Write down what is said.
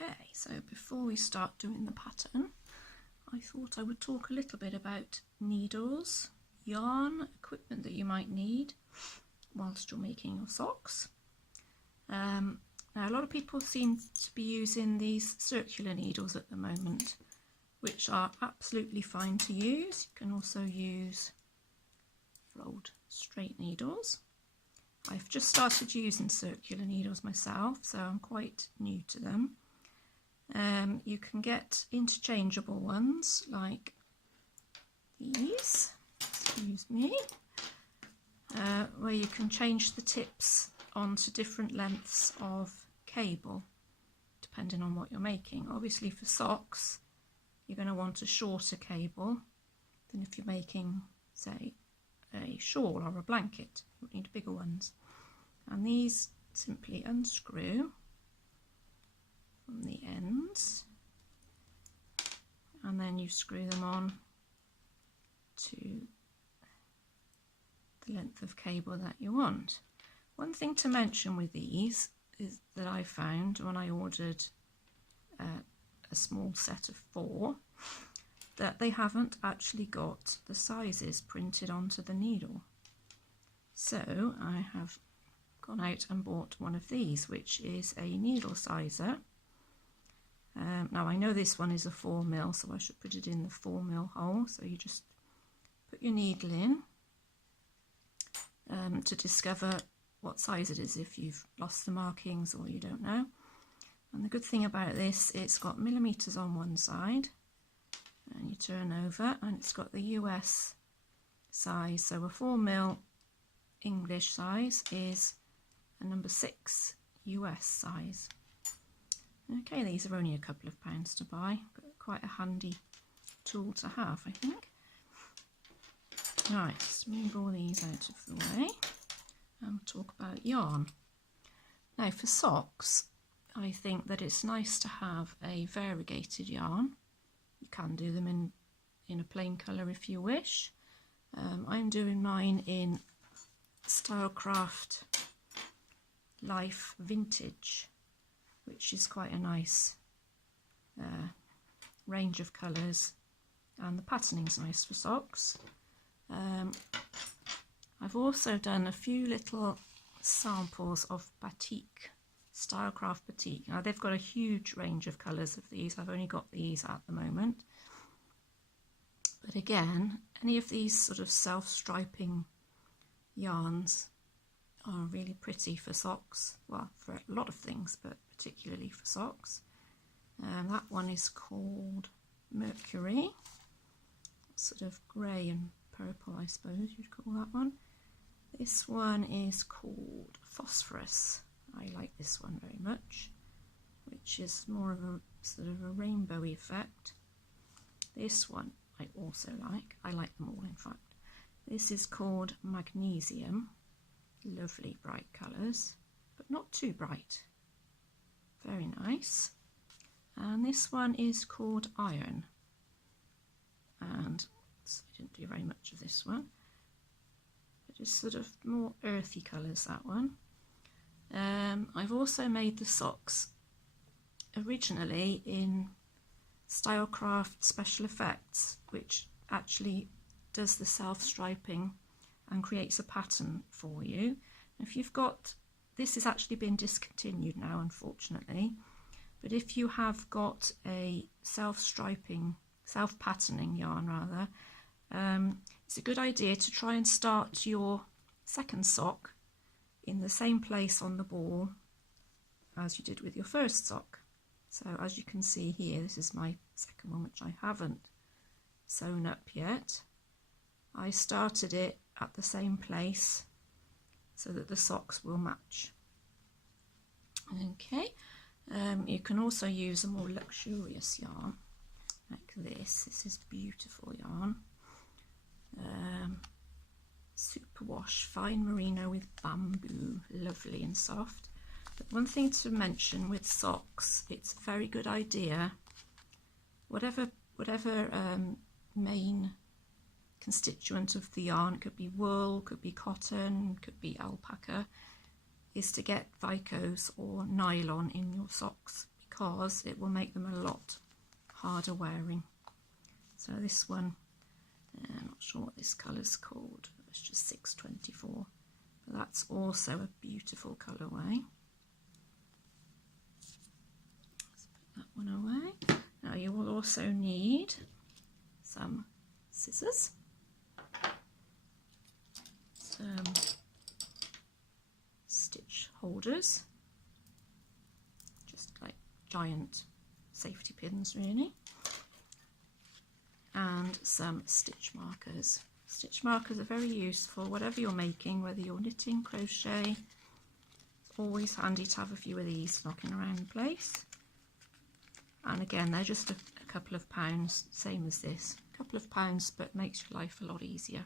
Okay, so before we start doing the pattern, I thought I would talk a little bit about needles, yarn, equipment that you might need whilst you're making your socks. Now a lot of people seem to be using these circular needles at the moment, which are absolutely fine to use. You can also use rolled straight needles. I've just started using circular needles myself, so I'm quite new to them. You can get interchangeable ones like these, excuse me, where you can change the tips onto different lengths of cable depending on what you're making. Obviously for socks you're going to want a shorter cable than if you're making, say, a shawl or a blanket. You need bigger ones, and these simply unscrew from the ends and then you screw them on to the length of cable that you want. One thing to mention with these is that I found when I ordered a small set of 4 that they haven't actually got the sizes printed onto the needle. So I have gone out and bought one of these, which is a needle sizer. Now I know this one is a 4mm, so I should put it in the 4mm hole. So you just put your needle in to discover what size it is if you've lost the markings or you don't know. And the good thing about this, it's got millimeters on one side, and you turn over and it's got the US size. So a 4mm English size is a number 6 US size. Okay, these are only a couple of pounds to buy, but quite a handy tool to have, I think. Right, let's move all these out of the way and we'll talk about yarn. Now for socks, I think that it's nice to have a variegated yarn. You can do them in a plain colour if you wish. I'm doing mine in Stylecraft Life Vintage, which is quite a nice range of colours, and the patterning's nice for socks. I've also done a few little samples of batik, Stylecraft batik. Now they've got a huge range of colours of these. I've only got these at the moment, but again, any of these sort of self-striping yarns are really pretty for socks, well, for a lot of things, but particularly for socks. That one is called Mercury, sort of grey and purple, I suppose you'd call that one. This one is called Phosphorus. I like this one very much, which is more of a sort of a rainbowy effect. This one I also like. I like them all, in fact. This is called Magnesium. Lovely bright colours, but not too bright. Very nice. And this one is called Iron, and I didn't do very much of this one, but it's sort of more earthy colours, that one. I've also made the socks originally in Stylecraft Special Effects, which actually does the self-striping and creates a pattern for you. If you've got, this has actually been discontinued now, unfortunately, but if you have got a self-striping, self-patterning yarn rather, it's a good idea to try and start your second sock in the same place on the ball as you did with your first sock. So as you can see here, this is my second one, which I haven't sewn up yet. I started it at the same place so that the socks will match. Okay, you can also use a more luxurious yarn like this. This is beautiful yarn. Superwash fine merino with bamboo, lovely and soft. But one thing to mention with socks, it's a very good idea, whatever main constituent of the yarn, could be wool, could be cotton, could be alpaca, is to get vicose or nylon in your socks, because it will make them a lot harder wearing. So this one, I'm not sure what this colour's called, it's just 624, but that's also a beautiful colourway. Let's put that one away. Now you will also need some scissors, some stitch holders, just like giant safety pins really, and some stitch markers. Stitch markers are very useful, whatever you're making, whether you're knitting, crochet, it's always handy to have a few of these knocking around in place. And again, they're just a couple of pounds, same as this, a couple of pounds, but makes your life a lot easier.